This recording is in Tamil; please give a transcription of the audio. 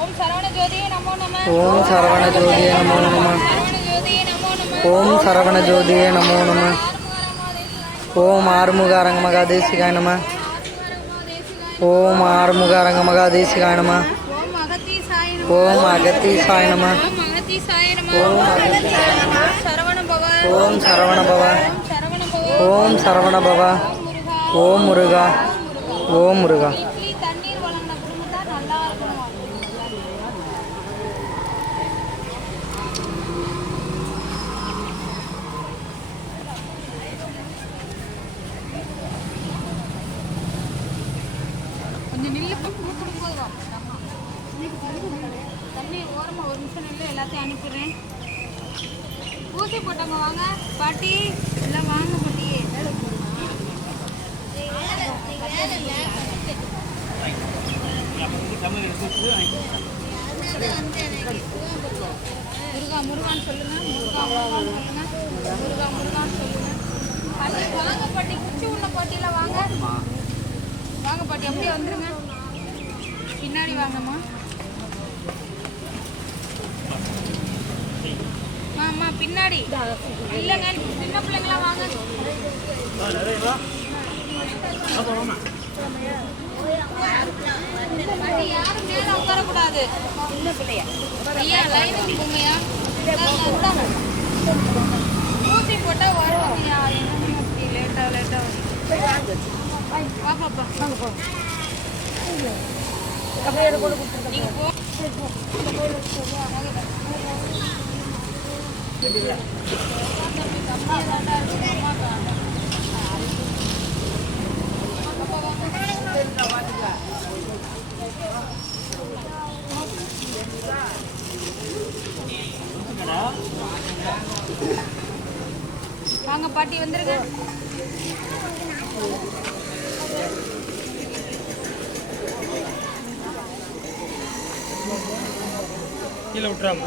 ஓம் சரவண ஜோதியே நமோ நம. ஓம் சரவண ஜோதியே நமோ நம. ஓம் சரவண ஜோதியே நமோ நம. ஓம் ஆறுமுக அரங்கமகா தேசிகாய நம. ஓம் ஆறுமுக அரங்கமகா தேசிகாய நம. ஓம் அகத்தீசாய நம. ஓம் சரவண பவ. ஓம் சரவண பவ. ஓம் சரவண பவ. ஓம் முருகா. ஓம் முருகா. கொஞ்சம் நில்லு தண்ணி ஓரமா ஒரு நிமிஷம் நில்லு, எல்லாத்தையும் அனுப்பிடுறேன். ஊசி போட்டவங்க வாங்க பாட்டி, எல்லாம் வாங்க பாட்டி. முருகா முருகான்னு சொல்லுங்க. முருகா முருகான்னு சொல்லுங்க. முருகா முருகான்னு சொல்லுங்க. பாட்டி வாங்க பாட்டி, குச்சி உள்ள பாட்டியில வாங்க. வாங்க பாட்டி, அப்படியே வந்துருங்க. பின்னாடி வாங்கம்மா. அம்மா பின்னாடி இல்லைங்க, சின்ன பிள்ளைங்களாம் வாங்க. பாட்டி யாரும் மேல உட்காரக்கூடாது. ஐயா லைனுக்கு போங்கய்யா. ஊசி போட்டால் வருவாங்கய்யா. என்ன லேட்டாக வா பாப்பா, வாங்க போ. நீங்கள் போ. வாங்க பாட்டி வந்துருங்க. கீழே விட்டுறாங்க.